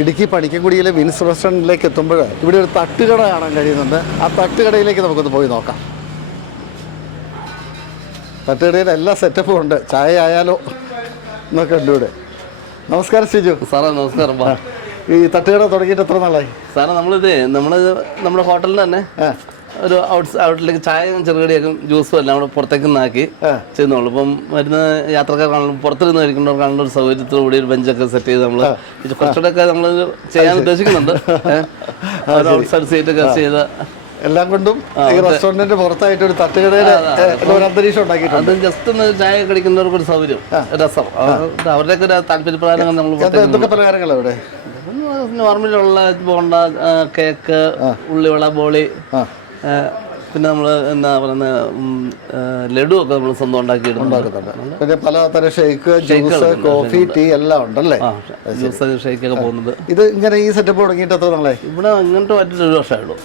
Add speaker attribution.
Speaker 1: Idukki പണിക്കൻകുടിയിലെ wins റെസ്റ്റോറന്റിലേക്ക് എത്തുമ്പോൾ ഇവിടെ ഒരു തട്ടുകട കാണാൻ കഴിയുന്നുണ്ട്. ആ തട്ടുകടയിലേക്ക് നമുക്കൊന്ന് പോയി നോക്കാം. തട്ടുകടയിൽ എല്ലാ സെറ്റപ്പും ഉണ്ട്. ചായ ആയാലോ എന്നൊക്കെ ഉണ്ട് ഇവിടെ. നമസ്കാരം ശ്രീജു
Speaker 2: സാറേ നമസ്കാരം.
Speaker 1: ഈ തട്ടുകട തുടങ്ങിയിട്ട് എത്ര നാളായി?
Speaker 2: സാറേ നമ്മളിത് നമ്മൾ നമ്മുടെ ഹോട്ടലിൽ തന്നെ ഒരു ഔട്ട് ഔട്ടിലേക്ക് ചായയും ചെറുകടിയൊക്കെ ജ്യൂസും എല്ലാം കൂടെ പുറത്തേക്ക്
Speaker 1: നിന്നാക്കി
Speaker 2: ചെയ്യുന്നുള്ളു ഇപ്പം വരുന്ന യാത്രക്കാർക്കാണെങ്കിലും പുറത്തിരുന്ന് കാണുന്ന ഒരു സൗകര്യത്തോടുകൂടി ഒരു ബെഞ്ചൊക്കെ സെറ്റ് ചെയ്ത് നമ്മൾ കുറച്ചുകൂടെ ഒക്കെ നമ്മൾ ചെയ്യാൻ ഉദ്ദേശിക്കുന്നുണ്ട്. ഔട്ട്സൈഡ് സീറ്റ് ഒക്കെ ചെയ്ത്.
Speaker 1: എല്ലാം കൊണ്ടും ഈ റെസ്റ്റോറന്റിന്റെ പുറത്തായിട്ട് ഒരു തട്ടുകടയുടെ ഒരു അന്തരീക്ഷം ഉണ്ടാക്കിയിട്ടുണ്ട്.
Speaker 2: അത് ജസ്റ്റ് ഒന്ന് ചായ കഴിക്കുന്നവർക്ക് ഒരു സൗകര്യം രസം. അവരുടെയൊക്കെ ഒരു താല്പര്യപ്രകാരം നമ്മൾ
Speaker 1: എന്താ എന്തൊക്കെ പലഹാരങ്ങളാണ് ഇവിടെ
Speaker 2: നോർമലുള്ള ബോണ്ട കേക്ക് ഉള്ളിവള ബോളി പിന്നെ നമ്മൾ എന്താ പറയുന്ന ലഡു ഒക്കെ നമ്മൾ സ്വന്തം ഉണ്ടാക്കി
Speaker 1: ഉണ്ടാക്കുന്നുണ്ട്. പിന്നെ പലതരം ഷേക്ക് ജ്യൂസ് കോഫി ടീ എല്ലാം ഉണ്ടല്ലേ?
Speaker 2: ജ്യൂസ് ഷേക്കൊക്കെ പോകുന്നത്.
Speaker 1: ഇത് ഇങ്ങനെ ഈ സെറ്റപ്പ് തുടങ്ങിയിട്ട് എത്ര നമ്മളെ
Speaker 2: ഇവിടെ ഇങ്ങനത്തെ പറ്റിയിട്ട് ഒരു വർഷമേ ഉള്ളൂ.